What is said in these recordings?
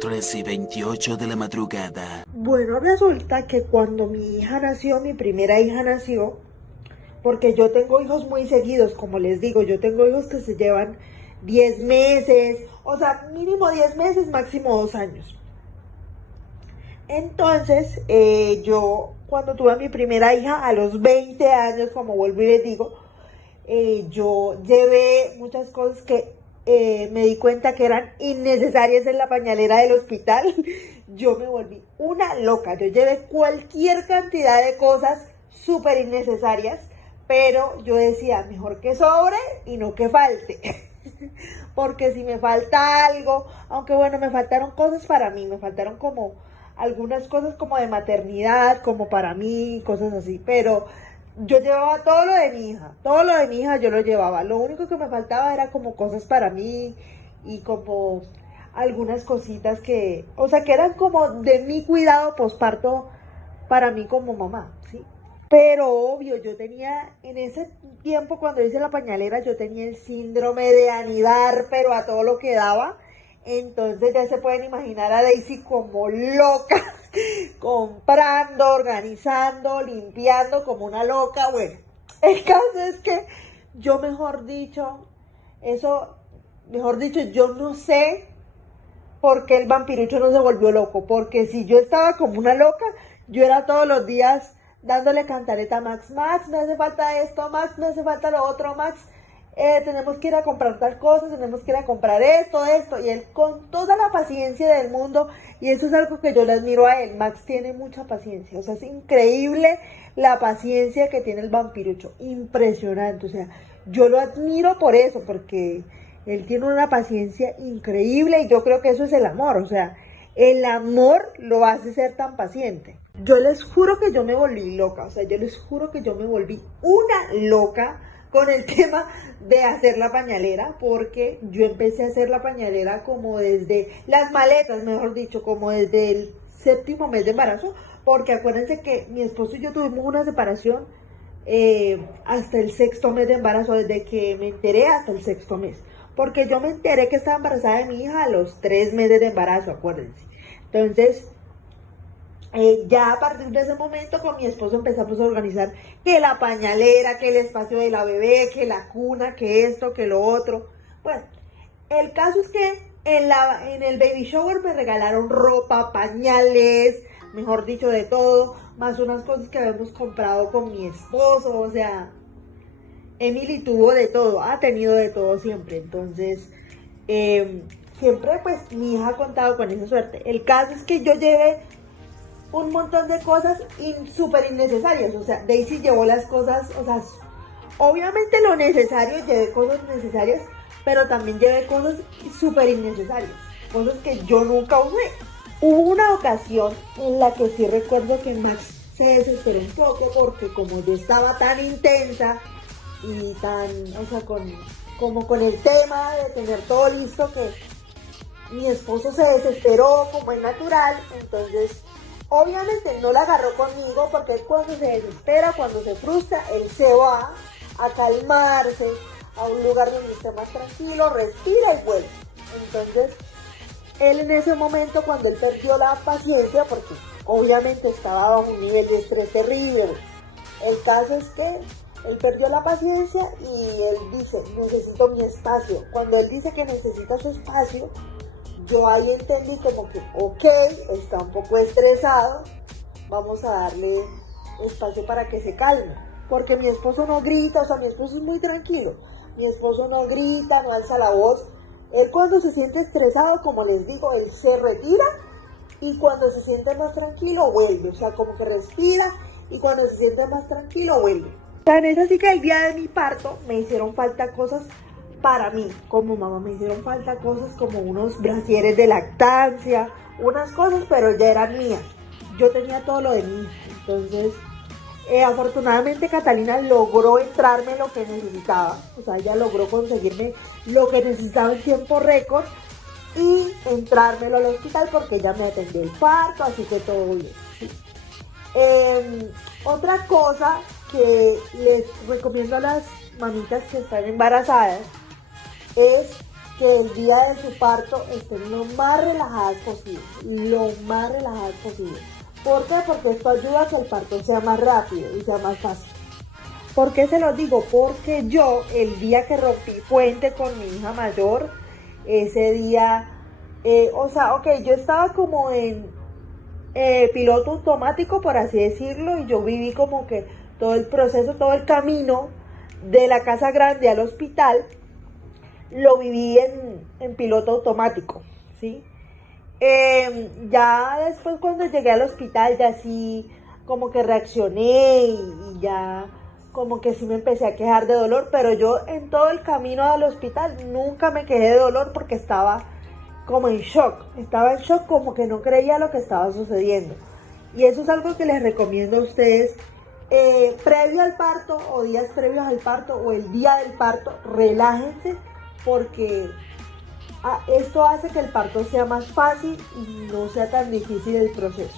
3:28 de la madrugada. Bueno, resulta que cuando mi hija nació, mi primera hija nació, porque yo tengo hijos muy seguidos, como les digo, yo tengo hijos que se llevan 10 meses, o sea, mínimo 10 meses, máximo 2 años. Entonces, yo cuando tuve a mi primera hija, a los 20 años, como vuelvo y les digo, yo llevé muchas cosas que me di cuenta que eran innecesarias en la pañalera del hospital. Yo me volví una loca. Yo llevé cualquier cantidad de cosas súper innecesarias, pero yo decía, mejor que sobre y no que falte. Porque si me falta algo, aunque bueno, me faltaron cosas para mí, me faltaron como algunas cosas como de maternidad, como para mí, cosas así, pero yo llevaba todo lo de mi hija, todo lo de mi hija yo lo llevaba. Lo único que me faltaba era como cosas para mí y como algunas cositas que, o sea, que eran como de mi cuidado posparto para mí como mamá, ¿sí? Pero obvio, yo tenía, en ese tiempo cuando hice la pañalera, yo tenía el síndrome de anidar, pero a todo lo que daba. Entonces ya se pueden imaginar a Daisy como loca, comprando, organizando, limpiando como una loca. Bueno, el caso es que yo, mejor dicho, yo no sé por qué el vampirucho no se volvió loco, porque si yo estaba como una loca, yo era todos los días dándole cantareta a Max. Max, me hace falta esto, Max, me hace falta lo otro, Max, tenemos que ir a comprar tal cosa, tenemos que ir a comprar esto, y él con toda la paciencia del mundo, y eso es algo que yo le admiro a él. Max tiene mucha paciencia, o sea, es increíble la paciencia que tiene el vampirucho, impresionante, o sea, yo lo admiro por eso, porque él tiene una paciencia increíble y yo creo que eso es el amor, o sea, el amor lo hace ser tan paciente. Yo les juro que yo me volví loca, o sea, yo les juro que yo me volví una loca con el tema de hacer la pañalera, porque yo empecé a hacer la pañalera como desde las maletas, mejor dicho, como desde el 7.º mes de embarazo, porque acuérdense que mi esposo y yo tuvimos una separación hasta el 6.º mes de embarazo, desde que me enteré hasta el 6.º mes, porque yo me enteré que estaba embarazada de mi hija a los 3 meses de embarazo, acuérdense. Entonces, ya a partir de ese momento con mi esposo empezamos a organizar que la pañalera, que el espacio de la bebé, que la cuna, que esto, que lo otro. Bueno, el caso es que en el baby shower me regalaron ropa, pañales, mejor dicho, de todo, más unas cosas que habíamos comprado con mi esposo, o sea, Emily tuvo de todo, ha tenido de todo siempre, entonces siempre pues mi hija ha contado con esa suerte. El caso es que yo llevé un montón de cosas súper innecesarias, o sea, Daisy llevó las cosas, o sea, obviamente lo necesario, llevé cosas necesarias, pero también llevé cosas súper innecesarias, cosas que yo nunca usé. Hubo una ocasión en la que sí recuerdo que Max se desesperó un poco porque como yo estaba tan intensa y tan, o sea, como con el tema de tener todo listo, que mi esposo se desesperó como es natural, entonces obviamente no la agarró conmigo, porque cuando se desespera, cuando se frustra, él se va a calmarse a un lugar donde esté más tranquilo, respira y vuelve. Entonces, él en ese momento, cuando él perdió la paciencia, porque obviamente estaba bajo un nivel de estrés terrible, el caso es que él perdió la paciencia y él dice, necesito mi espacio. Cuando él dice que necesita su espacio, yo ahí entendí como que, ok, está un poco estresado, vamos a darle espacio para que se calme. Porque mi esposo no grita, o sea, mi esposo es muy tranquilo. Mi esposo no grita, no alza la voz. Él cuando se siente estresado, como les digo, él se retira y cuando se siente más tranquilo vuelve. O sea, como que respira y cuando se siente más tranquilo vuelve. Tan es así que el día de mi parto me hicieron falta cosas para mí, como mamá, me hicieron falta cosas como unos brasieres de lactancia, unas cosas, pero ya eran mías. Yo tenía todo lo de mí. Entonces, afortunadamente Catalina logró entrarme lo que necesitaba. O sea, ella logró conseguirme lo que necesitaba en tiempo récord y entrármelo al hospital porque ella me atendió el parto, así que todo bien. ¿Sí? Otra cosa que les recomiendo a las mamitas que están embarazadas es que el día de su parto estén lo más relajadas posible, lo más relajadas posible. ¿Por qué? Porque esto ayuda a que el parto sea más rápido y sea más fácil. ¿Por qué se lo digo? Porque yo, el día que rompí fuente con mi hija mayor, ese día, yo estaba como en piloto automático, por así decirlo, y yo viví como que todo el proceso, todo el camino de la casa grande al hospital, lo viví en piloto automático, ¿sí? Ya después cuando llegué al hospital, ya sí como que reaccioné y ya como que sí me empecé a quejar de dolor, pero yo en todo el camino al hospital nunca me quejé de dolor porque estaba como en shock, como que no creía lo que estaba sucediendo. Y eso es algo que les recomiendo a ustedes, previo al parto o días previos al parto o el día del parto, relájense porque esto hace que el parto sea más fácil y no sea tan difícil el proceso.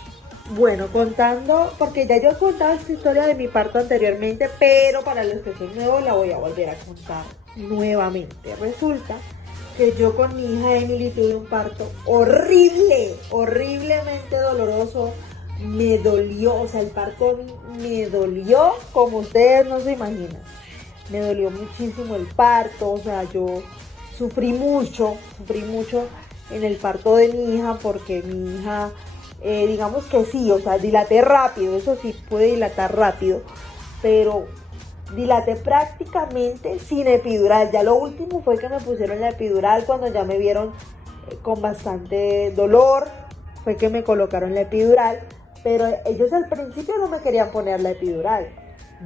Bueno, contando, porque ya yo he contado esta historia de mi parto anteriormente, pero para los que son nuevos la voy a volver a contar nuevamente. Resulta que yo con mi hija Emily tuve un parto horrible, horriblemente doloroso. Me dolió, o sea, el parto a mí me dolió como ustedes no se imaginan. Me dolió muchísimo el parto, o sea, yo sufrí mucho en el parto de mi hija porque mi hija, digamos que sí, o sea, dilaté rápido, eso sí, pude dilatar rápido, pero dilaté prácticamente sin epidural. Ya lo último fue que me pusieron la epidural cuando ya me vieron con bastante dolor, fue que me colocaron la epidural, pero ellos al principio no me querían poner la epidural.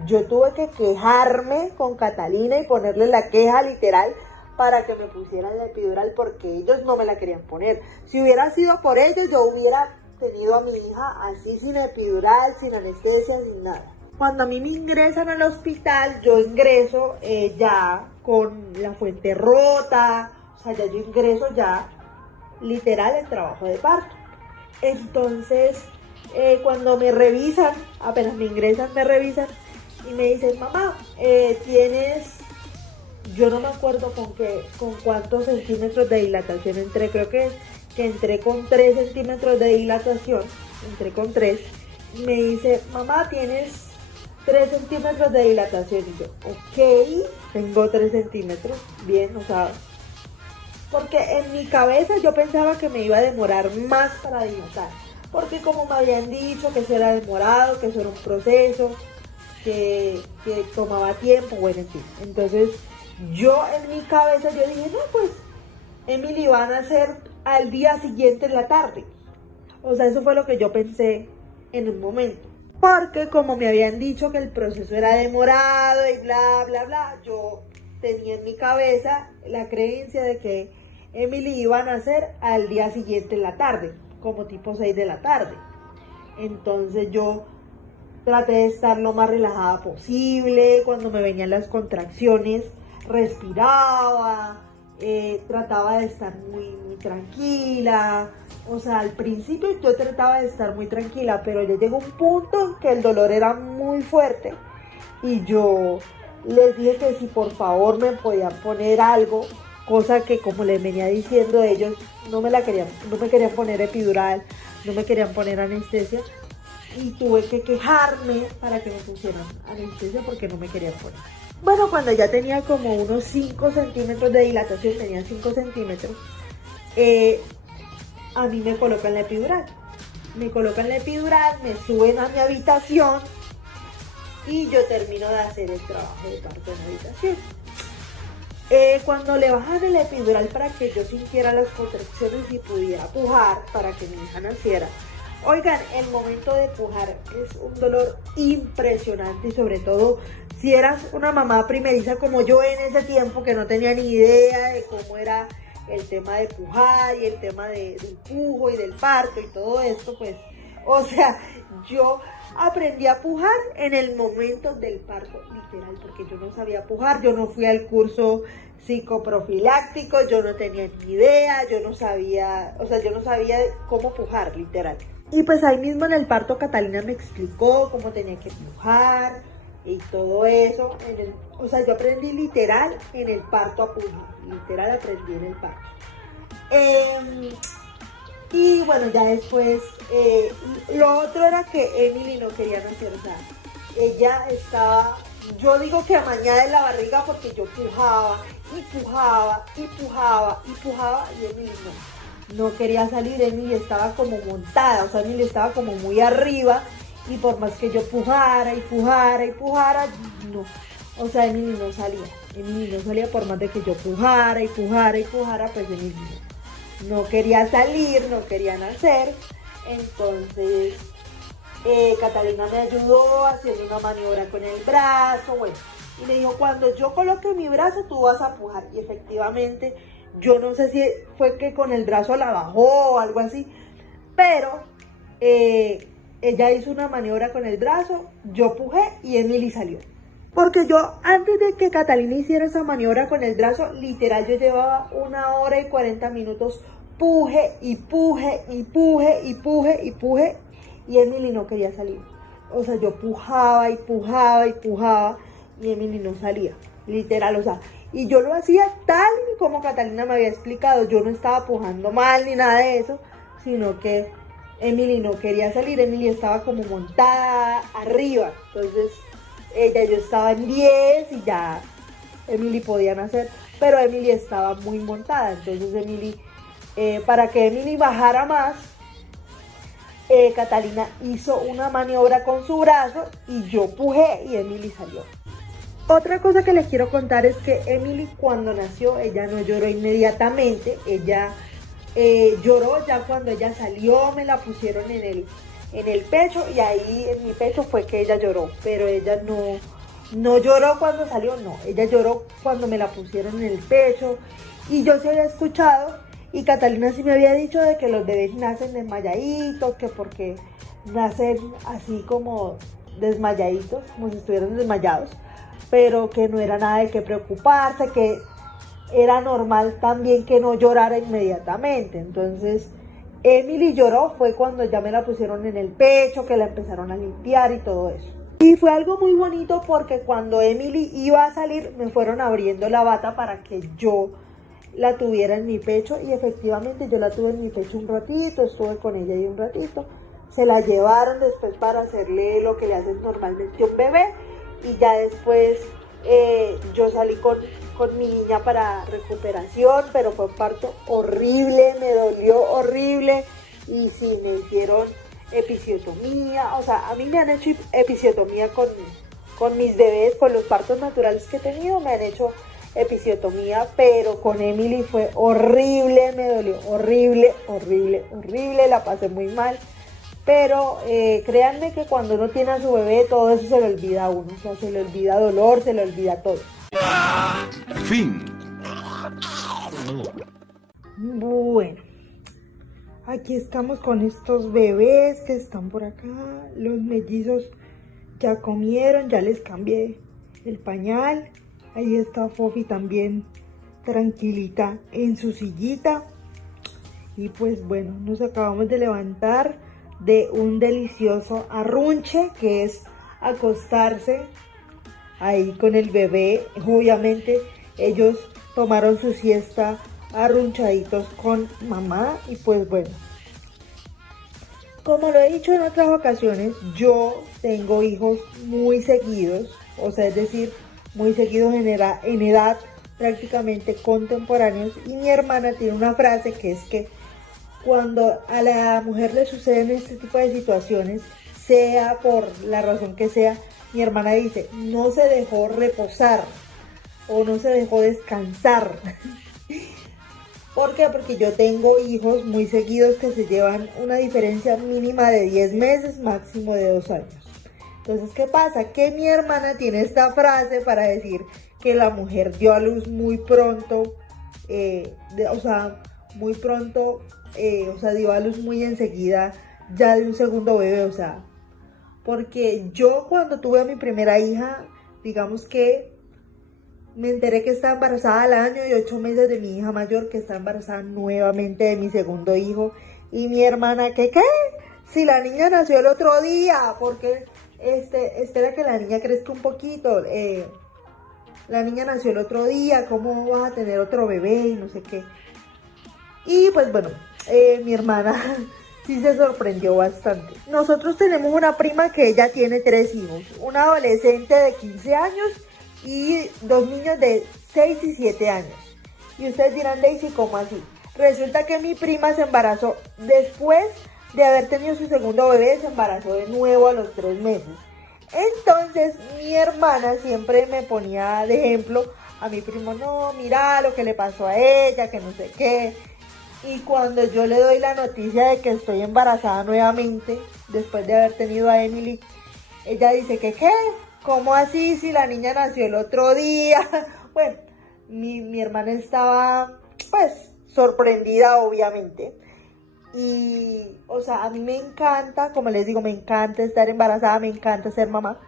Yo tuve que quejarme con Catalina y ponerle la queja literal para que me pusieran la epidural porque ellos no me la querían poner. Si hubiera sido por ellos, yo hubiera tenido a mi hija así sin epidural, sin anestesia, sin nada. Cuando a mí me ingresan al hospital, yo ingreso ya con la fuente rota, o sea, ya yo ingreso ya literal en trabajo de parto. Entonces, cuando me revisan, apenas me ingresan, me revisan y me dicen, mamá, tienes, yo no me acuerdo con cuántos centímetros de dilatación entré, creo que entré con 3 centímetros de dilatación, entré con 3, y me dice, mamá, tienes 3 centímetros de dilatación, y yo, ok, tengo 3 centímetros, bien, o sea, porque en mi cabeza yo pensaba que me iba a demorar más para dilatar, porque como me habían dicho que eso era demorado, que eso era un proceso, que tomaba tiempo, bueno, en fin. Entonces, yo en mi cabeza yo dije, no, pues, Emily va a nacer al día siguiente en la tarde. O sea, eso fue lo que yo pensé en un momento. Porque como me habían dicho que el proceso era demorado y bla, bla, bla, yo tenía en mi cabeza la creencia de que Emily iba a nacer al día siguiente en la tarde, como tipo 6 de la tarde. Entonces yo traté de estar lo más relajada posible. Cuando me venían las contracciones, respiraba, trataba de estar muy tranquila. O sea, al principio yo trataba de estar muy tranquila, pero ya llegó un punto en que el dolor era muy fuerte. Y yo les dije que si por favor me podían poner algo, cosa que como les venía diciendo ellos, no me querían poner epidural, no me querían poner anestesia. Y tuve que quejarme para que me pusieran anestesia porque no me querían poner. Bueno, cuando ya tenía como unos 5 centímetros de dilatación, tenía 5 centímetros, a mí me colocan la epidural. Me colocan la epidural, me suben a mi habitación y yo termino de hacer el trabajo de parto en la habitación. Cuando le bajan el epidural para que yo sintiera las contracciones y pudiera pujar para que mi hija naciera, oigan, el momento de pujar es un dolor impresionante y sobre todo si eras una mamá primeriza como yo en ese tiempo que no tenía ni idea de cómo era el tema de pujar y el tema del pujo y del parto y todo esto, pues, o sea, yo aprendí a pujar en el momento del parto, literal, porque yo no sabía pujar, yo no fui al curso psicoprofiláctico, yo no tenía ni idea, yo no sabía cómo pujar, literal. Y pues ahí mismo en el parto Catalina me explicó cómo tenía que pujar y todo eso. Yo aprendí literal en el parto a pujar. literal aprendí en el parto. Y bueno, ya después, lo otro era que Emily no quería nacer, o sea, ella estaba, yo digo que amañada en la barriga porque yo pujaba, y pujaba, y pujaba, y pujaba, y Emily no quería salir. Emily estaba como montada, o sea, Emily estaba como muy arriba, y por más que yo pujara, y pujara, y pujara, no, o sea, Emily no salía por más de que yo pujara, y pujara, y pujara, pues Emily no quería salir, no quería nacer. Entonces Catalina me ayudó haciendo una maniobra con el brazo, bueno, y me dijo, cuando yo coloque mi brazo tú vas a pujar, y efectivamente, yo no sé si fue que con el brazo la bajó o algo así, pero ella hizo una maniobra con el brazo, yo pujé y Emily salió. Porque yo, antes de que Catalina hiciera esa maniobra con el brazo, literal yo llevaba 1 hora y 40 minutos, puje y puje y puje y puje y puje, y Emily no quería salir. O sea, yo pujaba y pujaba y pujaba, y Emily no salía, literal, o sea, y yo lo hacía tal y como Catalina me había explicado, yo no estaba pujando mal ni nada de eso, sino que Emily no quería salir, Emily estaba como montada arriba, entonces yo estaba en 10 y ya Emily podía nacer, pero Emily estaba muy montada, entonces Emily, para que Emily bajara más, Catalina hizo una maniobra con su brazo y yo pujé y Emily salió. Otra cosa que les quiero contar es que Emily cuando nació, ella no lloró inmediatamente, ella lloró ya cuando ella salió, me la pusieron en el pecho, y ahí en mi pecho fue que ella lloró, pero ella no lloró cuando salió, no, ella lloró cuando me la pusieron en el pecho, y yo sí había escuchado, y Catalina sí me había dicho de que los bebés nacen desmayaditos, que porque nacen así como desmayaditos, como si estuvieran desmayados, pero que no era nada de qué preocuparse, que era normal también que no llorara inmediatamente. Entonces Emily lloró fue cuando ya me la pusieron en el pecho, que la empezaron a limpiar y todo eso. Y fue algo muy bonito porque cuando Emily iba a salir me fueron abriendo la bata para que yo la tuviera en mi pecho, y efectivamente yo la tuve en mi pecho un ratito, estuve con ella ahí un ratito, se la llevaron después para hacerle lo que le hacen normalmente a un bebé, y ya después yo salí con mi niña para recuperación, pero fue un parto horrible, me dolió horrible, y sí, me hicieron episiotomía, o sea, a mí me han hecho episiotomía con mis bebés, con los partos naturales que he tenido, me han hecho episiotomía, pero con Emily fue horrible, me dolió horrible, horrible, horrible, la pasé muy mal, pero créanme que cuando uno tiene a su bebé todo eso se le olvida a uno, o sea, se le olvida dolor, se le olvida todo. Fin. Bueno, aquí estamos con estos bebés que están por acá, los mellizos ya comieron, ya les cambié el pañal. Ahí está Fofi también tranquilita en su sillita. Y pues bueno, nos acabamos de levantar de un delicioso arrunche, que es acostarse ahí con el bebé. Obviamente ellos tomaron su siesta arrunchaditos con mamá. Y pues bueno, como lo he dicho en otras ocasiones, yo tengo hijos muy seguidos, o sea, es decir, muy seguidos en edad prácticamente contemporáneos, y mi hermana tiene una frase que es que cuando a la mujer le suceden este tipo de situaciones, sea por la razón que sea, mi hermana dice, no se dejó reposar o no se dejó descansar. ¿Por qué? Porque yo tengo hijos muy seguidos que se llevan una diferencia mínima de 10 meses, máximo de 2 años. Entonces, ¿qué pasa? Que mi hermana tiene esta frase para decir que la mujer dio a luz muy pronto, dio a luz muy enseguida, ya de un segundo bebé, o sea, porque yo cuando tuve a mi primera hija, digamos que me enteré que estaba embarazada al año y 8 meses de mi hija mayor, que está embarazada nuevamente de mi segundo hijo, y mi hermana, ¿qué? Si la niña nació el otro día, porque espera que la niña crezca un poquito, la niña nació el otro día, ¿cómo vas a tener otro bebé? Y no sé qué. Y pues bueno, mi hermana sí se sorprendió bastante. Nosotros tenemos una prima que ella tiene 3 hijos, una adolescente de 15 años y 2 niños de 6 y 7 años. Y ustedes dirán, Daisy, ¿cómo así? Resulta que mi prima se embarazó después de haber tenido su segundo bebé, se embarazó de nuevo a los 3 meses. Entonces mi hermana siempre me ponía de ejemplo a mi primo, no, mira lo que le pasó a ella, que no sé qué. Y cuando yo le doy la noticia de que estoy embarazada nuevamente, después de haber tenido a Emily, ella dice que ¿qué? ¿Cómo así si la niña nació el otro día? Bueno, mi hermana estaba pues sorprendida obviamente. Y, o sea, a mí me encanta, como les digo, me encanta estar embarazada, me encanta ser mamá,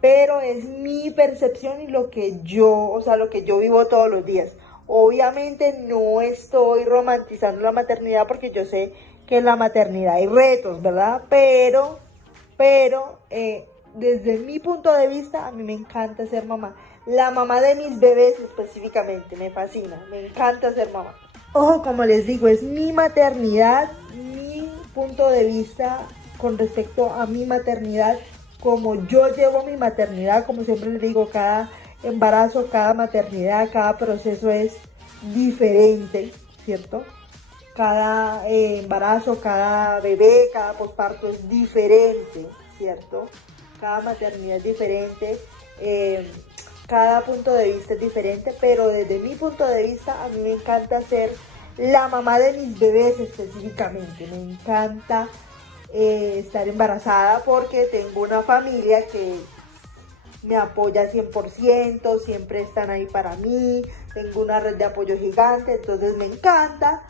pero es mi percepción y lo que yo, o sea, lo que yo vivo todos los días. Obviamente no estoy romantizando la maternidad porque yo sé que en la maternidad hay retos, ¿verdad? Pero, desde mi punto de vista, a mí me encanta ser mamá. La mamá de mis bebés específicamente, me fascina, me encanta ser mamá. Ojo, como les digo, es mi maternidad, mi punto de vista con respecto a mi maternidad, como yo llevo mi maternidad, como siempre les digo, cada embarazo, cada maternidad, cada proceso es diferente, ¿cierto? Cada embarazo, cada bebé, cada posparto es diferente, ¿cierto? Cada maternidad es diferente, cada punto de vista es diferente, pero desde mi punto de vista a mí me encanta ser la mamá de mis bebés específicamente. Me encanta estar embarazada porque tengo una familia que me apoya 100%, siempre están ahí para mí, tengo una red de apoyo gigante, entonces me encanta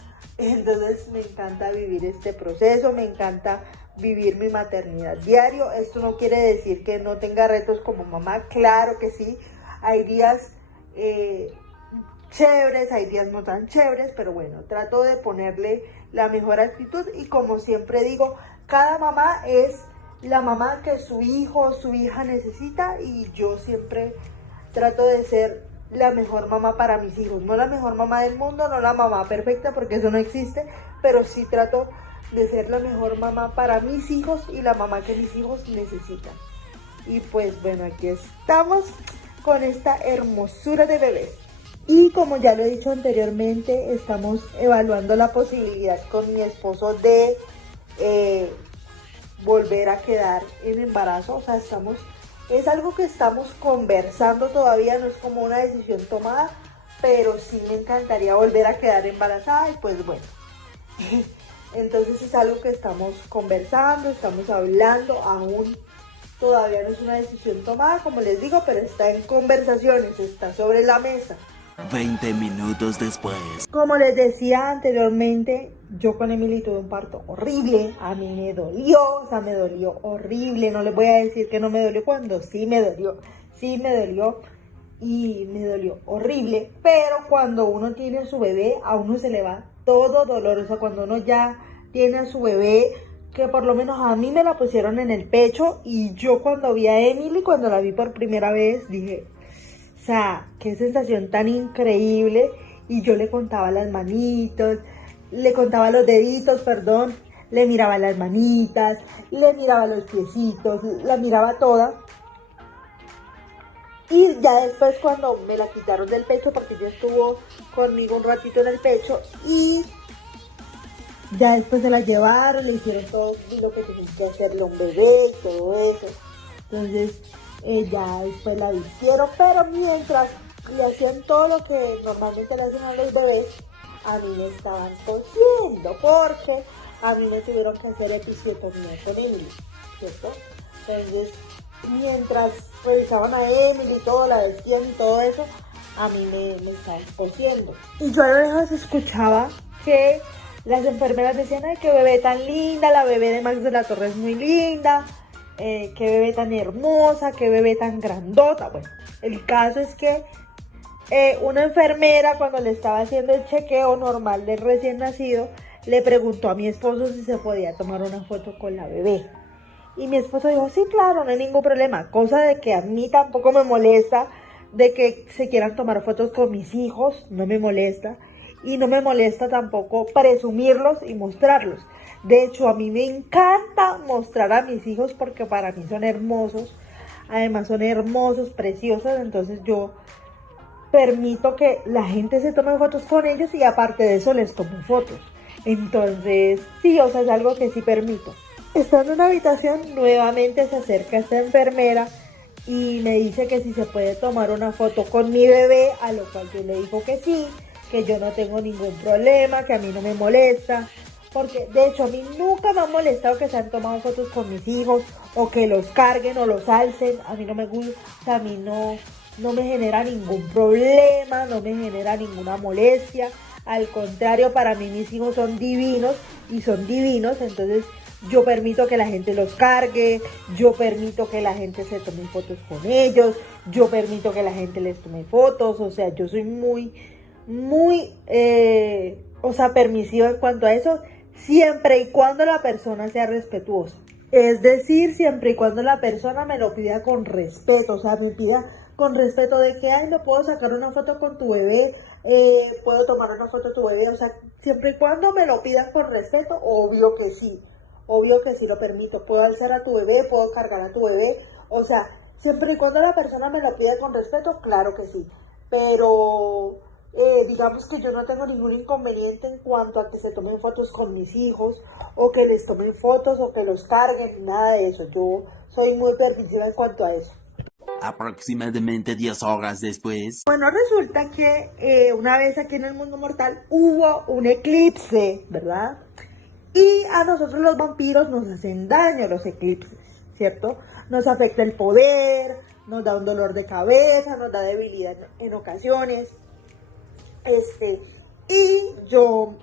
vivir este proceso, me encanta vivir mi maternidad diario. Esto no quiere decir que no tenga retos como mamá, claro que sí, hay días chéveres, hay días no tan chéveres, pero bueno, trato de ponerle la mejor actitud y como siempre digo, cada mamá es la mamá que su hijo o su hija necesita y yo siempre trato de ser la mejor mamá para mis hijos, no la mejor mamá del mundo, no la mamá perfecta porque eso no existe, pero sí trato de ser la mejor mamá para mis hijos y la mamá que mis hijos necesitan. Y pues bueno, aquí estamos con esta hermosura de bebés. Y como ya lo he dicho anteriormente, estamos evaluando la posibilidad con mi esposo de volver a quedar en embarazo. O sea, es algo que estamos conversando todavía, no es como una decisión tomada, pero sí me encantaría volver a quedar embarazada y pues bueno. Entonces es algo que estamos conversando, estamos hablando, aún todavía no es una decisión tomada, como les digo, pero está en conversaciones, está sobre la mesa. 20 minutos después. Como les decía anteriormente, yo con Emily tuve un parto horrible, a mí me dolió, o sea, me dolió horrible, no les voy a decir que no me dolió cuando sí me dolió y me dolió horrible, pero cuando uno tiene a su bebé, a uno se le va todo dolor, o sea, cuando uno ya tiene a su bebé, que por lo menos a mí me la pusieron en el pecho y yo cuando vi a Emily, cuando la vi por primera vez, dije, o sea, qué sensación tan increíble. Y yo le contaba las manitos, le contaba los deditos, perdón, le miraba las manitas, le miraba los piecitos, la miraba toda. Y ya después cuando me la quitaron del pecho, porque ella estuvo conmigo un ratito en el pecho, y ya después se la llevaron, le hicieron todo lo que tenían que hacerle a un bebé y todo eso. Entonces, ya después la vistieron, pero mientras le hacían todo lo que normalmente le hacen a los bebés, a mí me estaban cosiendo, porque a mí me tuvieron que hacer episiotomía con Emily, ¿cierto? Entonces, mientras revisaban a Emily y todo, la vestían y todo eso, a mí me estaban cosiendo. Y yo a lo lejos escuchaba que las enfermeras decían, ay, qué bebé tan linda, la bebé de Max de la Torre es muy linda, qué bebé tan hermosa, qué bebé tan grandota. Bueno, el caso es que una enfermera cuando le estaba haciendo el chequeo normal del recién nacido, le preguntó a mi esposo si se podía tomar una foto con la bebé. Y mi esposo dijo, sí, claro, no hay ningún problema, cosa de que a mí tampoco me molesta de que se quieran tomar fotos con mis hijos, no me molesta. Y no me molesta tampoco presumirlos y mostrarlos. De hecho, a mí me encanta mostrar a mis hijos porque para mí son hermosos. Además son hermosos, preciosos. Entonces yo permito que la gente se tome fotos con ellos y aparte de eso les tomo fotos. Entonces, sí, o sea, es algo que sí permito. Estando en una habitación, nuevamente se acerca esta enfermera y me dice que si se puede tomar una foto con mi bebé, a lo cual yo le digo que sí, que yo no tengo ningún problema, que a mí no me molesta, porque de hecho a mí nunca me ha molestado que se han tomado fotos con mis hijos, o que los carguen o los alcen, a mí no me gusta, o sea, a mí no me genera ningún problema, no me genera ninguna molestia, al contrario, para mí mis hijos son divinos, y son divinos, entonces yo permito que la gente los cargue, yo permito que la gente se tome fotos con ellos, yo permito que la gente les tome fotos, o sea, yo soy muy o sea, permisiva en cuanto a eso, siempre y cuando la persona sea respetuosa. Es decir, siempre y cuando la persona me lo pida con respeto, o sea, me pida con respeto de que, ay, no puedo sacar una foto con tu bebé, puedo tomar una foto de tu bebé, o sea, siempre y cuando me lo pidan con respeto, obvio que sí lo permito, puedo alzar a tu bebé, puedo cargar a tu bebé, o sea, siempre y cuando la persona me lo pida con respeto, claro que sí, pero digamos que yo no tengo ningún inconveniente en cuanto a que se tomen fotos con mis hijos, o que les tomen fotos, o que los carguen, nada de eso. Yo soy muy permisiva en cuanto a eso. Aproximadamente 10 horas después. Bueno, resulta que una vez aquí en el mundo mortal hubo un eclipse, ¿verdad? Y a nosotros los vampiros nos hacen daño los eclipses, ¿cierto? Nos afecta el poder, nos da un dolor de cabeza, nos da debilidad en ocasiones. Y yo,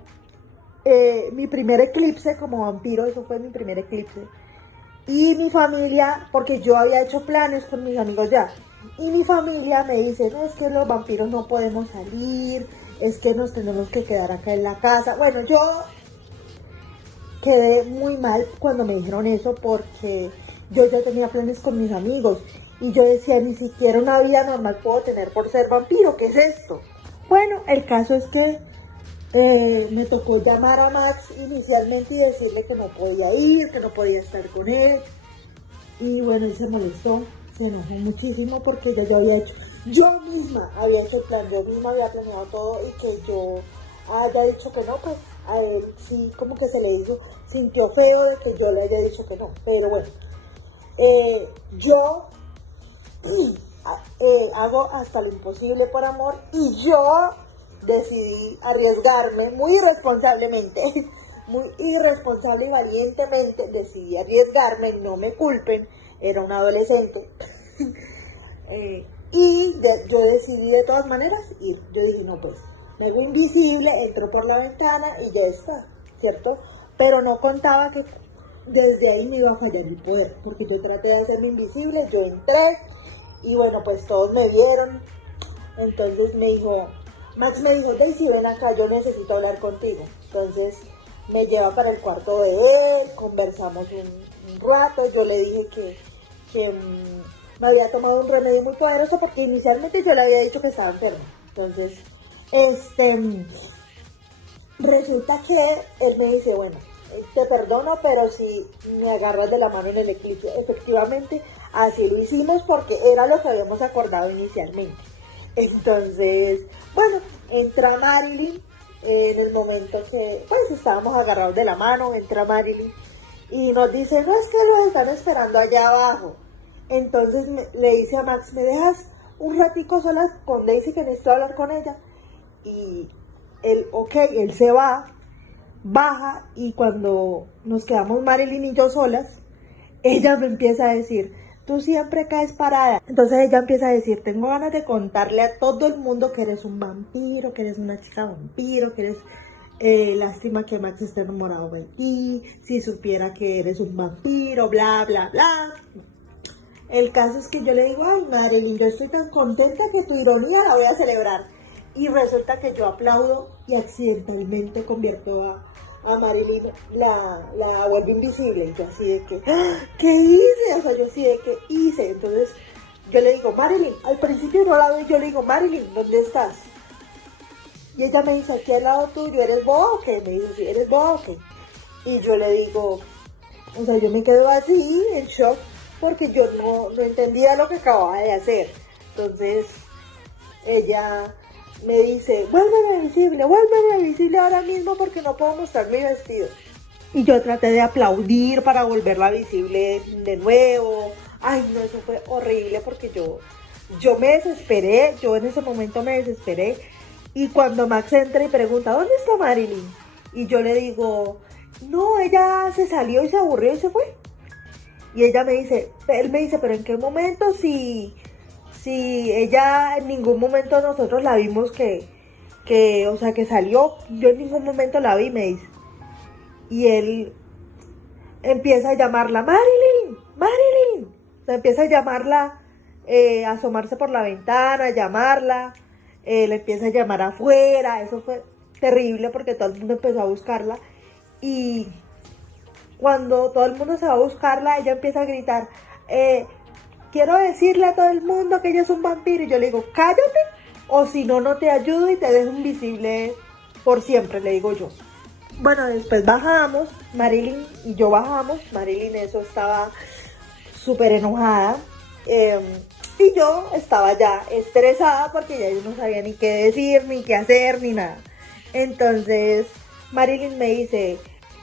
mi primer eclipse como vampiro, eso fue mi primer eclipse. Y mi familia, porque yo había hecho planes con mis amigos ya, y mi familia me dice, no, es que los vampiros no podemos salir, es que nos tenemos que quedar acá en la casa. Bueno, yo quedé muy mal cuando me dijeron eso porque yo ya tenía planes con mis amigos y yo decía, ni siquiera una vida normal puedo tener por ser vampiro, ¿qué es esto? Bueno, el caso es que me tocó llamar a Max inicialmente y decirle que no podía ir, que no podía estar con él. Y bueno, él se molestó, se enojó muchísimo porque yo misma había hecho el plan, yo misma había planeado todo y que yo haya dicho que no, pues a él sí como que se le hizo, sintió feo de que yo le haya dicho que no. Pero bueno, yo hago hasta lo imposible por amor y yo decidí arriesgarme muy irresponsablemente, muy irresponsable y valientemente decidí arriesgarme, no me culpen, era un adolescente. Yo decidí de todas maneras ir. Yo dije, no, pues me hago invisible, entro por la ventana y ya está, ¿cierto? Pero no contaba que desde ahí me iba a fallar el poder, porque yo traté de hacerme invisible, yo entré y bueno, pues todos me vieron. Entonces Max me dijo, Daisy, ven acá, yo necesito hablar contigo. Entonces me lleva para el cuarto de él, conversamos un rato, yo le dije que me había tomado un remedio muy poderoso porque inicialmente yo le había dicho que estaba enferma. Entonces, resulta que él me dice, bueno, te perdono, pero si me agarras de la mano en el eclipse. Efectivamente, así lo hicimos porque era lo que habíamos acordado inicialmente. Entonces, bueno, entra Marilyn en el momento que pues estábamos agarrados de la mano, entra Marilyn y nos dice, no, es que los están esperando allá abajo. Entonces le dice a Max, ¿me dejas un ratico sola con Daisy que necesito hablar con ella? Y él, ok, él se va, baja y cuando nos quedamos Marilyn y yo solas, ella me empieza a decir, tú siempre caes parada. Entonces ella empieza a decir, tengo ganas de contarle a todo el mundo que eres un vampiro, que eres una chica vampiro, que eres... lástima que Max esté enamorado de ti, si supiera que eres un vampiro, bla, bla, bla. El caso es que yo le digo, ay Marilyn, yo estoy tan contenta que tu ironía la voy a celebrar. Y resulta que yo aplaudo y accidentalmente convierto a Marilyn, la vuelvo invisible. Y yo así de que, ¿qué hice? O sea, yo así de que hice. Entonces yo le digo, Marilyn, al principio no la veo, yo le digo, Marilyn, ¿dónde estás? Y ella me dice, aquí al lado tuyo, ¿eres boba o qué? Me dice, sí, ¿eres boba o qué? Y yo le digo, o sea, yo me quedo así, en shock, porque yo no entendía lo que acababa de hacer. Entonces, ella me dice, vuélveme visible ahora mismo porque no puedo mostrar mi vestido. Y yo traté de aplaudir para volverla visible de nuevo. Ay, no, eso fue horrible porque yo me desesperé, yo en ese momento me desesperé. Y cuando Max entra y pregunta, ¿dónde está Marilyn? Y yo le digo, no, ella se salió y se aburrió y se fue. Y él me dice, pero ¿en qué momento? Si ella en ningún momento nosotros la vimos o sea, que salió, yo en ningún momento la vi, me dice. Y él empieza a llamarla, Marilyn. O sea, empieza a llamarla, a asomarse por la ventana, a llamarla, le empieza a llamar afuera. Eso fue terrible porque todo el mundo empezó a buscarla. Y cuando todo el mundo se va a buscarla, ella empieza a gritar, quiero decirle a todo el mundo que ella es un vampiro. Y yo le digo, cállate, o si no, no te ayudo y te dejo invisible por siempre, le digo yo. Bueno, después bajamos, Marilyn y yo bajamos. Marilyn eso estaba súper enojada. Y yo estaba ya estresada porque ya yo no sabía ni qué decir, ni qué hacer, ni nada. Entonces Marilyn me dice,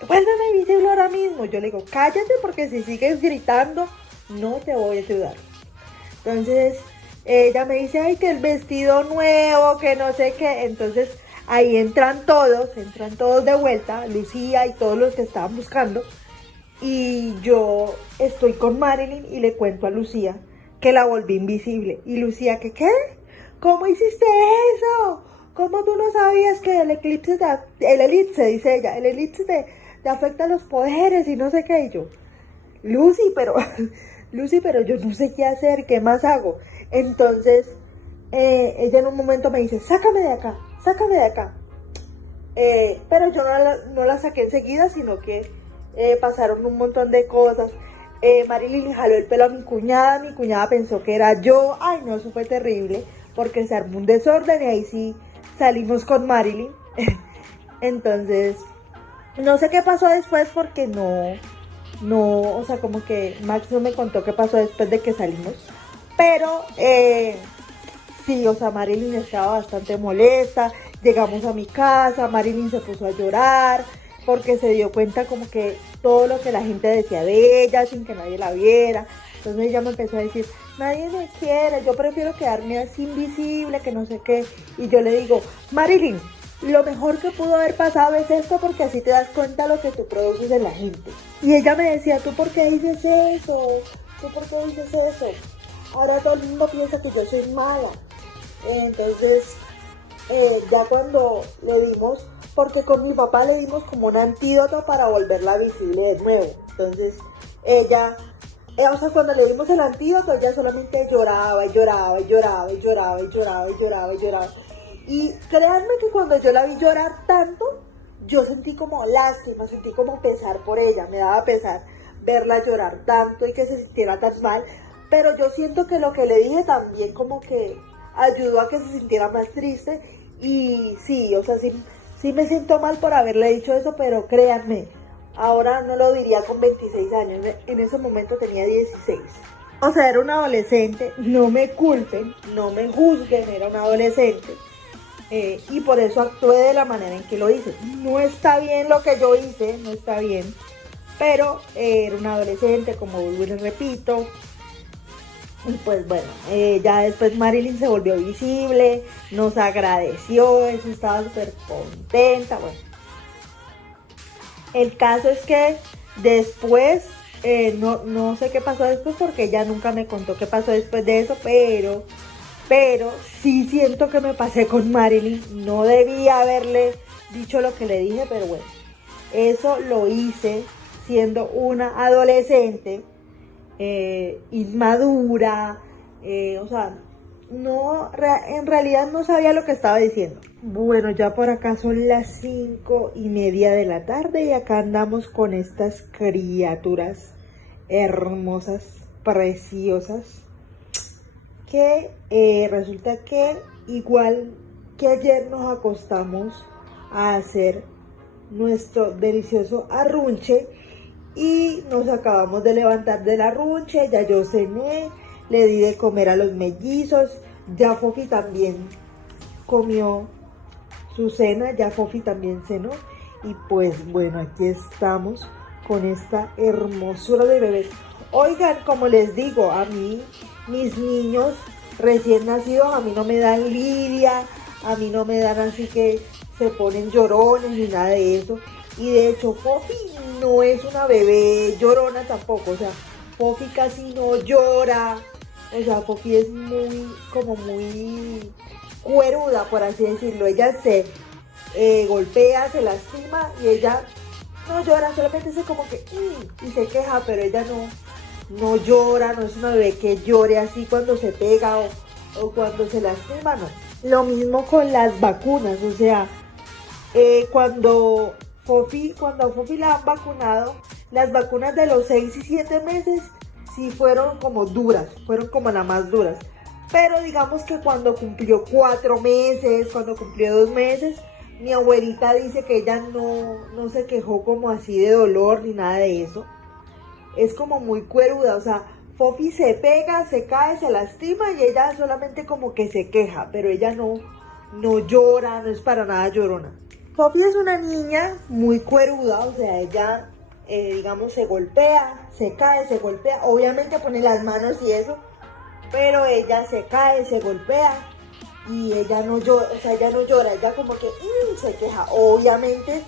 vuélveme visible ahora mismo. Yo le digo, cállate porque si sigues gritando no te voy a ayudar. Entonces ella me dice, ay, que el vestido nuevo, que no sé qué. Entonces ahí entran todos de vuelta, Lucía y todos los que estaban buscando. Y yo estoy con Marilyn y le cuento a Lucía que la volví invisible. Y Lucía, ¿qué? ¿Cómo hiciste eso? ¿Cómo tú no sabías que el elipse, dice ella, el elipse te afecta los poderes y no sé qué? Y yo, Lucy, pero yo no sé qué hacer, ¿qué más hago? Entonces, ella en un momento me dice, sácame de acá. Pero yo no la saqué enseguida, sino que pasaron un montón de cosas. Marilyn le jaló el pelo a mi cuñada pensó que era yo. Ay, no, eso fue terrible, porque se armó un desorden y ahí sí salimos con Marilyn. Entonces, no sé qué pasó después porque o sea, como que Max no me contó qué pasó después de que salimos. Pero, sí, o sea, Marilyn estaba bastante molesta. Llegamos a mi casa, Marilyn se puso a llorar porque se dio cuenta como que todo lo que la gente decía de ella sin que nadie la viera. Entonces ella me empezó a decir, nadie me quiere, yo prefiero quedarme así invisible, que no sé qué. Y yo le digo, Marilyn, lo mejor que pudo haber pasado es esto porque así te das cuenta de lo que tú produces en la gente. Y ella me decía, ¿tú por qué dices eso? Ahora todo el mundo piensa que yo soy mala. Entonces, ya cuando le dimos, porque con mi papá le dimos como un antídoto para volverla visible de nuevo. Entonces, ella, o sea, cuando le dimos el antídoto, ella solamente lloraba. Y créanme que cuando yo la vi llorar tanto, yo sentí como lástima, sentí como pesar por ella. Me daba pesar verla llorar tanto y que se sintiera tan mal. Pero yo siento que lo que le dije también como que ayudó a que se sintiera más triste. Y sí, o sea, sí me siento mal por haberle dicho eso, pero créanme, ahora no lo diría con 26 años, en ese momento tenía 16. O sea, era una adolescente, no me culpen, no me juzguen, era una adolescente. Y por eso actué de la manera en que lo hice. No está bien lo que yo hice, no está bien, pero era una adolescente, como les repito. Y pues bueno, ya después Marilyn se volvió visible, nos agradeció, eso estaba súper contenta. Bueno, el caso es que después, no sé qué pasó después porque ella nunca me contó qué pasó después de eso, pero sí siento que me pasé con Marilyn. No debía haberle dicho lo que le dije, pero bueno, eso lo hice siendo una adolescente. Inmadura, o sea, en realidad no sabía lo que estaba diciendo. Bueno, ya por acá son las 5:30 de la tarde y acá andamos con estas criaturas hermosas, preciosas. que resulta que igual que ayer nos acostamos a hacer nuestro delicioso arrunche y nos acabamos de levantar del arrunche, ya yo cené, le di de comer a los mellizos, ya Fofi también comió su cena, ya Fofi también cenó y pues bueno, aquí estamos con esta hermosura de bebés. Oigan, como les digo, a mí, mis niños recién nacidos, a mí no me dan lidia, a mí no me dan así que se ponen llorones ni nada de eso. Y de hecho, Fofi no es una bebé llorona tampoco, o sea, Fofi casi no llora, o sea, Fofi es como muy cueruda, por así decirlo. Ella se golpea, se lastima y ella no llora, solamente se como que y se queja, pero ella no llora, no es una bebé que llore así cuando se pega o cuando se lastima, no. Lo mismo con las vacunas, o sea, cuando a Fofi la han vacunado, las vacunas de los 6 y 7 meses sí fueron como duras, fueron como las más duras. Pero digamos que cuando cumplió 4 meses, cuando cumplió 2 meses, mi abuelita dice que ella no se quejó como así de dolor ni nada de eso. Es como muy cueruda, o sea, Fofi se pega, se cae, se lastima y ella solamente como que se queja, pero ella no llora, no es para nada llorona. Fofi es una niña muy cueruda, o sea, ella, digamos, se golpea, se cae, se golpea, obviamente pone las manos y eso, pero ella se cae, se golpea y ella no llora, o sea, ella no llora, ella como que se queja. Obviamente,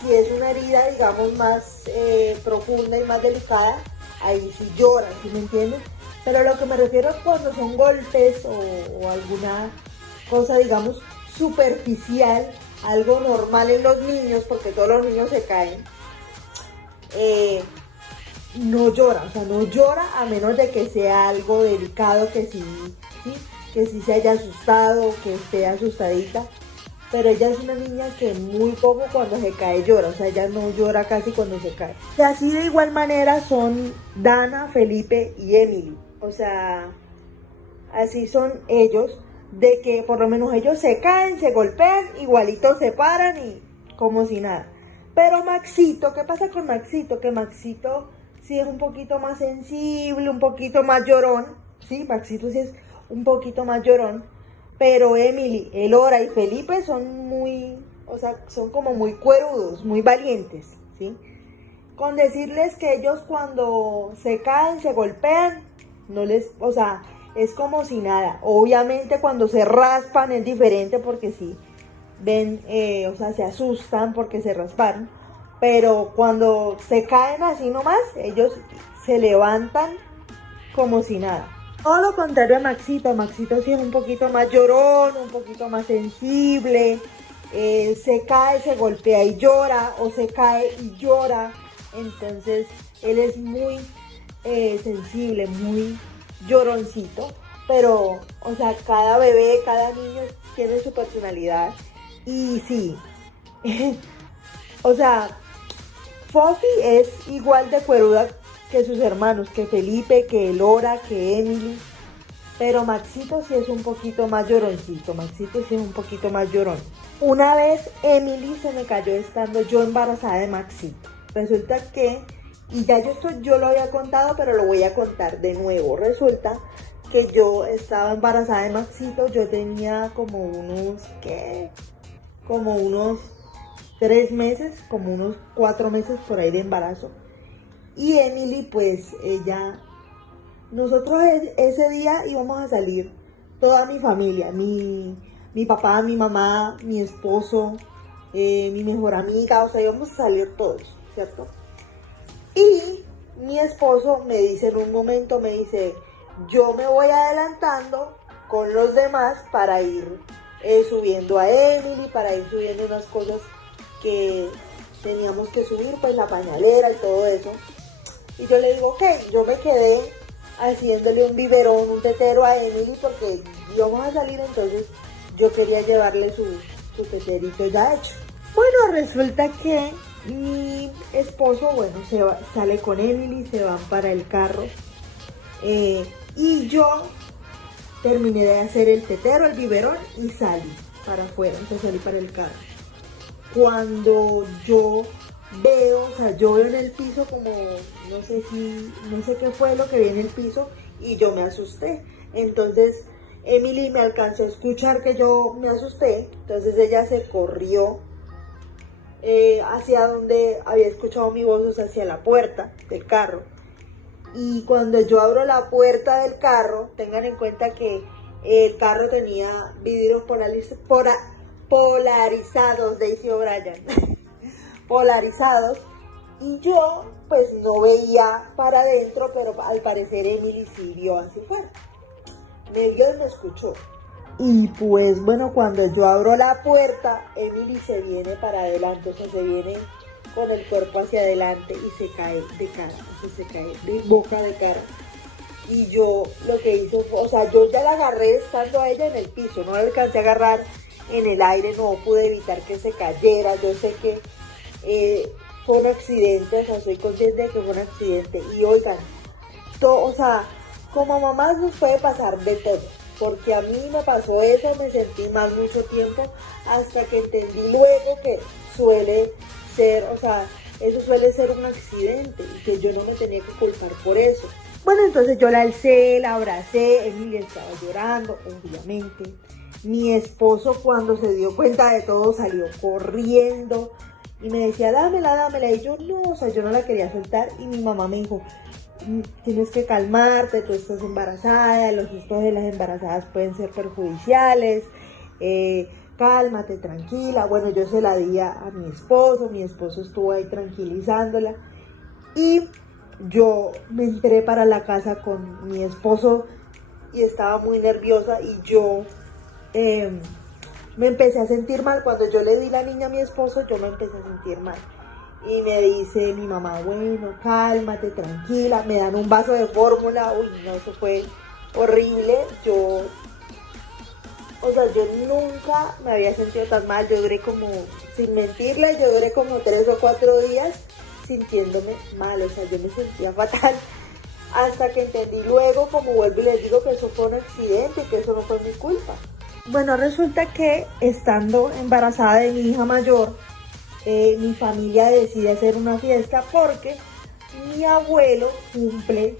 si es una herida, digamos, más profunda y más delicada, ahí sí llora, ¿sí me entienden? Pero lo que me refiero es cuando son golpes o alguna cosa, digamos, superficial, algo normal en los niños, porque todos los niños se caen, no llora, o sea, no llora a menos de que sea algo delicado, que sí, que sí se haya asustado, que esté asustadita, pero ella es una niña que muy poco cuando se cae llora, o sea, ella no llora casi cuando se cae. Y así de igual manera son Dana, Felipe y Emily, o sea, así son ellos, de que por lo menos ellos se caen, se golpean, igualitos se paran y como si nada. Pero Maxito, ¿qué pasa con Maxito? Que Maxito sí es un poquito más sensible, un poquito más llorón, sí, Maxito sí es un poquito más llorón, pero Emily, Elora y Felipe son muy, o sea, son como muy cuerudos, muy valientes, ¿sí? Con decirles que ellos cuando se caen, se golpean, no les, o sea, es como si nada. Obviamente cuando se raspan es diferente porque sí, ven, o sea, se asustan porque se rasparon, pero cuando se caen así nomás, ellos se levantan como si nada. Todo lo contrario a Maxito, Maxito sí es un poquito más llorón, un poquito más sensible, se cae, se golpea y llora, o se cae y llora, entonces él es muy sensible, muy lloroncito, pero, o sea, cada bebé, cada niño tiene su personalidad, y sí, o sea, Fofi es igual de cueruda que sus hermanos, que Felipe, que Elora, que Emily, pero Maxito sí es un poquito más lloroncito, Maxito sí es un poquito más llorón. Una vez Emily se me cayó estando yo embarazada de Maxito. Resulta que, y ya yo lo había contado, pero lo voy a contar de nuevo. Resulta que yo estaba embarazada de Maxito, yo tenía como unos, ¿qué? Como unos 3 meses, como unos 4 meses por ahí de embarazo. Y Emily, pues nosotros ese día íbamos a salir, toda mi familia, mi papá, mi mamá, mi esposo, mi mejor amiga, o sea, íbamos a salir todos, ¿cierto? Y mi esposo me dice en un momento, me dice, yo me voy adelantando con los demás para ir subiendo a Emily, para ir subiendo unas cosas que teníamos que subir, pues la pañalera y todo eso. Y yo le digo, ok, yo me quedé haciéndole un biberón, un tetero a Emily porque íbamos a salir, entonces yo quería llevarle su teterito ya hecho. Bueno, resulta que mi esposo, bueno, sale con Emily, se van para el carro y yo terminé de hacer el tetero, el biberón y salí para afuera, entonces salí para el carro. Cuando yo veo, o sea, yo veo en el piso como, no sé qué fue lo que vi en el piso y yo me asusté. Entonces Emily me alcanzó a escuchar que yo me asusté, entonces ella se corrió hacia donde había escuchado mi voz, o sea, hacia la puerta del carro. Y cuando yo abro la puerta del carro, tengan en cuenta que el carro tenía vidrios polarizados, Daisy O'Brien, polarizados, y yo pues no veía para adentro, pero al parecer Emily sí vio hacia afuera. Me vio y me escuchó. Y pues bueno, cuando yo abro la puerta, Emily se viene para adelante, o sea, se viene con el cuerpo hacia adelante y se cae de cara, o sea, se cae de boca de cara. Y yo lo que hice fue, o sea, yo ya la agarré estando a ella en el piso, no la alcancé a agarrar en el aire, no pude evitar que se cayera. Yo sé que fue un accidente, o sea, soy consciente de que fue un accidente. Y oigan, o sea, como mamás nos puede pasar de todo, porque a mí me pasó eso, me sentí mal mucho tiempo, hasta que entendí luego que suele ser, o sea, eso suele ser un accidente y que yo no me tenía que culpar por eso. Bueno, entonces yo la alcé, la abracé, Emilia estaba llorando, obviamente. Mi esposo, cuando se dio cuenta de todo, salió corriendo y me decía, dámela, dámela. Y yo no, o sea, yo no la quería soltar. Y mi mamá me dijo, tienes que calmarte, tú estás embarazada, los sustos de las embarazadas pueden ser perjudiciales, cálmate, tranquila. Bueno, yo se la di a mi esposo estuvo ahí tranquilizándola. Y yo me entré para la casa con mi esposo y estaba muy nerviosa y yo me empecé a sentir mal. Cuando yo le di la niña a mi esposo, yo me empecé a sentir mal. Y me dice mi mamá, bueno, cálmate, tranquila. Me dan un vaso de fórmula. Uy, no, eso fue horrible. Yo nunca me había sentido tan mal. Yo duré como, sin mentirle, yo duré como 3 o 4 días sintiéndome mal, o sea, yo me sentía fatal, hasta que entendí luego, como vuelvo y les digo, que eso fue un accidente, que eso no fue mi culpa. Bueno, resulta que estando embarazada de mi hija mayor, mi familia decide hacer una fiesta porque mi abuelo cumple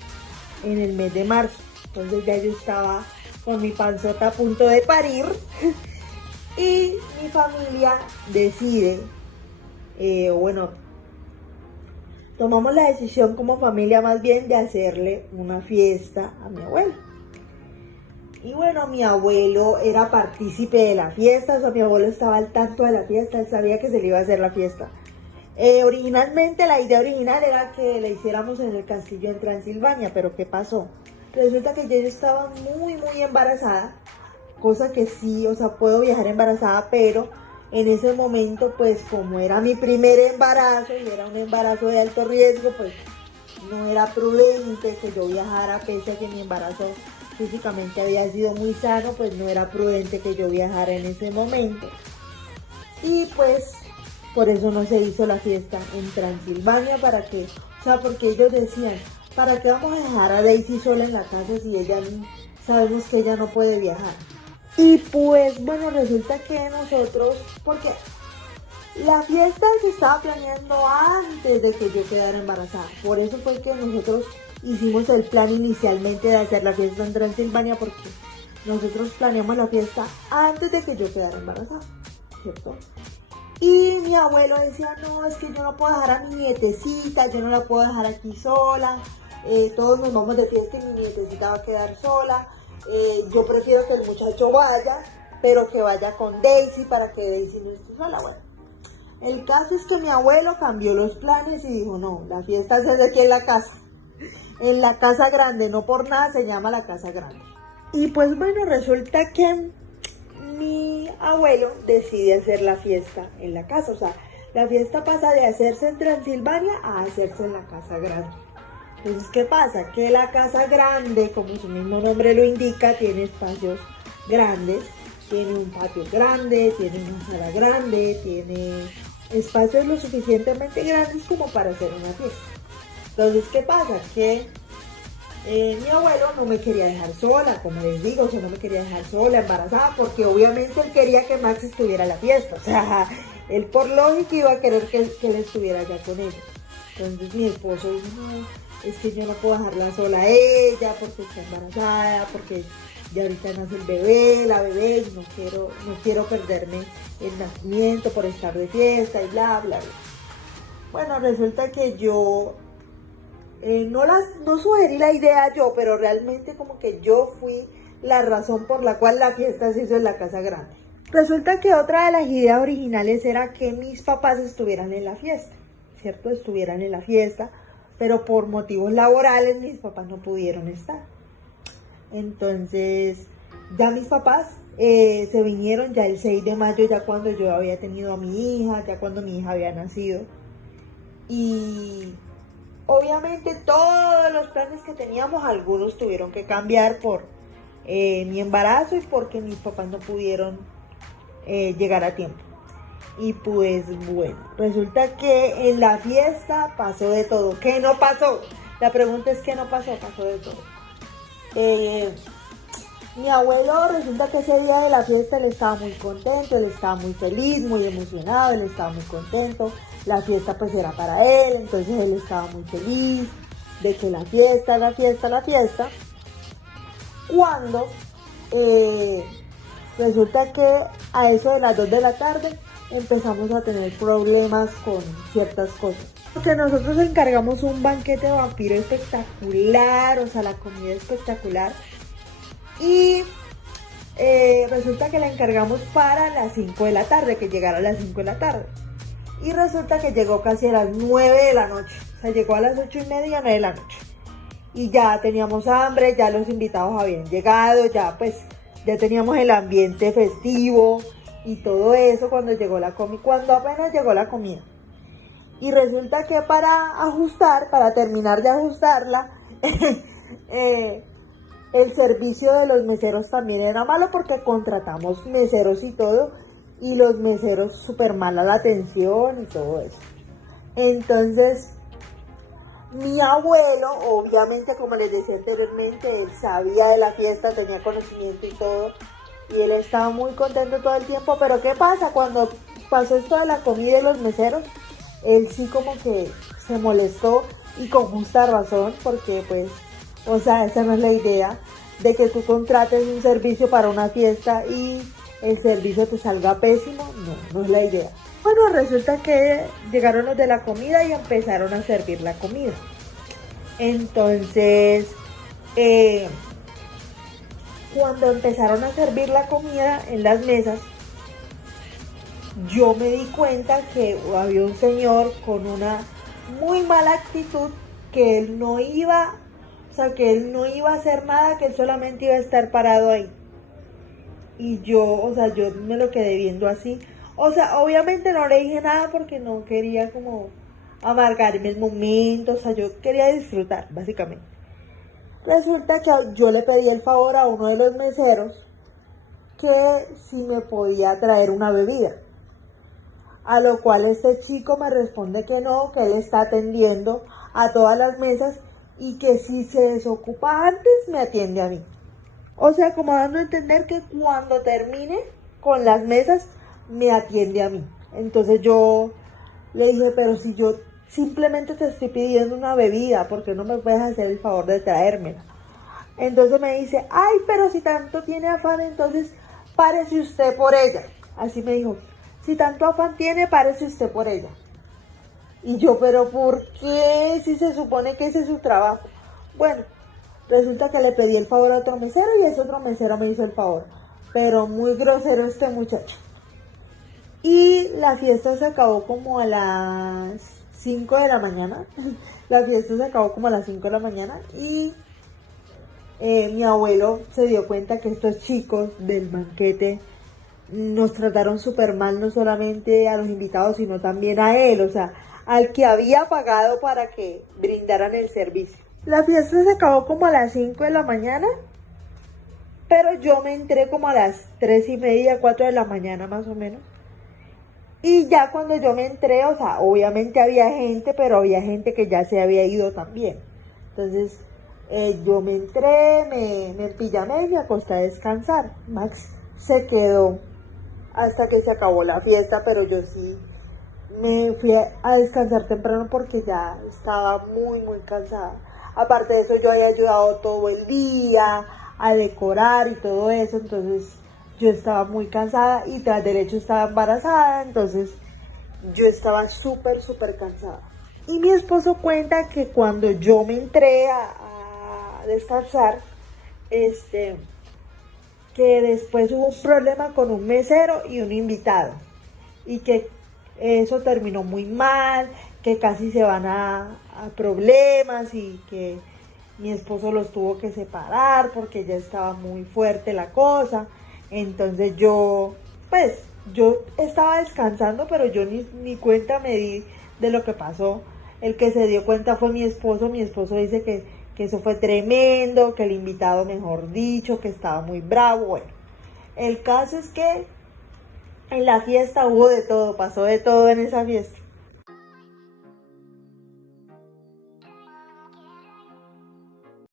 en el mes de marzo. Entonces ya yo estaba con mi panzota a punto de parir y mi familia decide, tomamos la decisión como familia más bien de hacerle una fiesta a mi abuelo. Y bueno, mi abuelo era partícipe de la fiesta, o sea, mi abuelo estaba al tanto de la fiesta, él sabía que se le iba a hacer la fiesta. Originalmente, la idea original era que la hiciéramos en el castillo en Transilvania, pero ¿qué pasó? Resulta que yo estaba muy, muy embarazada, cosa que sí, o sea, puedo viajar embarazada, pero en ese momento, pues como era mi primer embarazo y era un embarazo de alto riesgo, pues no era prudente que yo viajara, pese a que mi embarazo físicamente había sido muy sano, pues no era prudente que yo viajara en ese momento. Y pues por eso no se hizo la fiesta en Transilvania, porque ellos decían, ¿para qué vamos a dejar a Daisy sola en la casa si sabemos que ella no puede viajar? Y pues bueno, resulta que nosotros, porque la fiesta se estaba planeando antes de que yo quedara embarazada, por eso fue que nosotros hicimos el plan inicialmente de hacer la fiesta en Transilvania, porque nosotros planeamos la fiesta antes de que yo quedara embarazada, ¿cierto? Y mi abuelo decía, no, es que yo no puedo dejar a mi nietecita, yo no la puedo dejar aquí sola, todos nos vamos de fiesta y mi nietecita va a quedar sola. Yo prefiero que el muchacho vaya, pero que vaya con Daisy para que Daisy no esté sola. Bueno, el caso es que mi abuelo cambió los planes y dijo, no, la fiesta se hace aquí en la casa grande, no por nada se llama la casa grande. Y pues bueno, resulta que mi abuelo decide hacer la fiesta en la casa, o sea, la fiesta pasa de hacerse en Transilvania a hacerse en la casa grande. Entonces, ¿qué pasa? Que la casa grande, como su mismo nombre lo indica, tiene espacios grandes, tiene un patio grande, tiene una sala grande, tiene espacios lo suficientemente grandes como para hacer una fiesta. Entonces, ¿qué pasa? Que Mi abuelo no me quería dejar sola, como les digo, o sea, no me quería dejar sola, embarazada, porque obviamente él quería que Max estuviera en la fiesta, o sea, él por lógica iba a querer que él estuviera allá con ella. Entonces mi esposo dijo, no, es que yo no puedo dejarla sola a ella, porque está embarazada, porque ya ahorita nace el bebé, la bebé, y no quiero perderme el nacimiento por estar de fiesta y bla, bla, bla. Bueno, resulta que yo no sugerí la idea yo, pero realmente como que yo fui la razón por la cual la fiesta se hizo en la casa grande. Resulta que otra de las ideas originales era que mis papás estuvieran en la fiesta, ¿cierto? Estuvieran en la fiesta, pero por motivos laborales mis papás no pudieron estar. Entonces, ya mis papás se vinieron ya el 6 de mayo, ya cuando yo había tenido a mi hija, ya cuando mi hija había nacido. Y obviamente todos los planes que teníamos, algunos tuvieron que cambiar por mi embarazo y porque mis papás no pudieron llegar a tiempo. Y pues bueno, resulta que en la fiesta pasó de todo. ¿Qué no pasó? La pregunta es ¿qué no pasó? Pasó de todo. Mi abuelo, resulta que ese día de la fiesta él estaba muy contento, él estaba muy feliz, muy emocionado, él estaba muy contento. La fiesta pues era para él, entonces él estaba muy feliz de que la fiesta. Cuando resulta que a eso de las 2 de la tarde empezamos a tener problemas con ciertas cosas. Porque nosotros encargamos un banquete vampiro espectacular, o sea, la comida espectacular. Y resulta que la encargamos para las 5 de la tarde, que llegara a las 5 de la tarde. Y resulta que llegó casi a las 9 de la noche. O sea, llegó a las 8:30, 9 de la noche. Y ya teníamos hambre, ya los invitados habían llegado, ya teníamos el ambiente festivo y todo eso cuando apenas llegó la comida. Y resulta que para terminar de ajustarla, el servicio de los meseros también era malo porque contratamos meseros y todo, y los meseros súper mala la atención y todo eso. Entonces, mi abuelo, obviamente, como les decía anteriormente, él sabía de la fiesta, tenía conocimiento y todo, y él estaba muy contento todo el tiempo. Pero ¿qué pasa? Cuando pasó esto de la comida y los meseros, él sí como que se molestó, y con justa razón, porque pues, o sea, esa no es la idea de que tú contrates un servicio para una fiesta y el servicio te salga pésimo. No es la idea. Bueno, resulta que llegaron los de la comida y empezaron a servir la comida. Entonces, cuando empezaron a servir la comida en las mesas, yo me di cuenta que había un señor con una muy mala actitud, que él no iba a hacer nada, que él solamente iba a estar parado ahí. Y yo me lo quedé viendo así. O sea, obviamente no le dije nada porque no quería como amargarme el momento, o sea, yo quería disfrutar, básicamente. Resulta que yo le pedí el favor a uno de los meseros que si me podía traer una bebida. A lo cual este chico me responde que no, que él está atendiendo a todas las mesas y que si se desocupa antes me atiende a mí. O sea, como dando a entender que cuando termine con las mesas me atiende a mí. Entonces yo le dije, pero si yo simplemente te estoy pidiendo una bebida, ¿por qué no me puedes hacer el favor de traérmela? Entonces me dice, ay, pero si tanto tiene afán, entonces párese usted por ella. Así me dijo, si tanto afán tiene, párese usted por ella. Y yo, pero ¿por qué? Si se supone que ese es su trabajo. Bueno, resulta que le pedí el favor a otro mesero y ese otro mesero me hizo el favor. Pero muy grosero este muchacho. Y la fiesta se acabó como a las 5 de la mañana. La fiesta se acabó como a las 5 de la mañana y mi abuelo se dio cuenta que estos chicos del banquete nos trataron súper mal, no solamente a los invitados, sino también a él, o sea, al que había pagado para que brindaran el servicio. La fiesta se acabó como a las 5 de la mañana, pero yo me entré como a las 3:30, 4 de la mañana más o menos. Y ya cuando yo me entré, o sea, obviamente había gente, pero había gente que ya se había ido también. Entonces, Yo me entré, me empillamé y me acosté a descansar. Max se quedó hasta que se acabó la fiesta, pero yo sí me fui a descansar temprano porque ya estaba muy cansada. Aparte de eso, yo había ayudado todo el día a decorar y todo eso, entonces yo estaba muy cansada y tras del hecho estaba embarazada, entonces yo estaba súper cansada. Y mi esposo cuenta que cuando yo me entré a descansar, este, que después hubo un problema con un mesero y un invitado y que eso terminó muy mal, que casi se van a problemas y que mi esposo los tuvo que separar porque ya estaba muy fuerte la cosa. Entonces yo estaba descansando, pero yo ni cuenta me di de lo que pasó. El que se dio cuenta fue mi esposo dice que eso fue tremendo, que el invitado, mejor dicho, que estaba muy bravo. Bueno, el caso es que en la fiesta hubo de todo, pasó de todo en esa fiesta.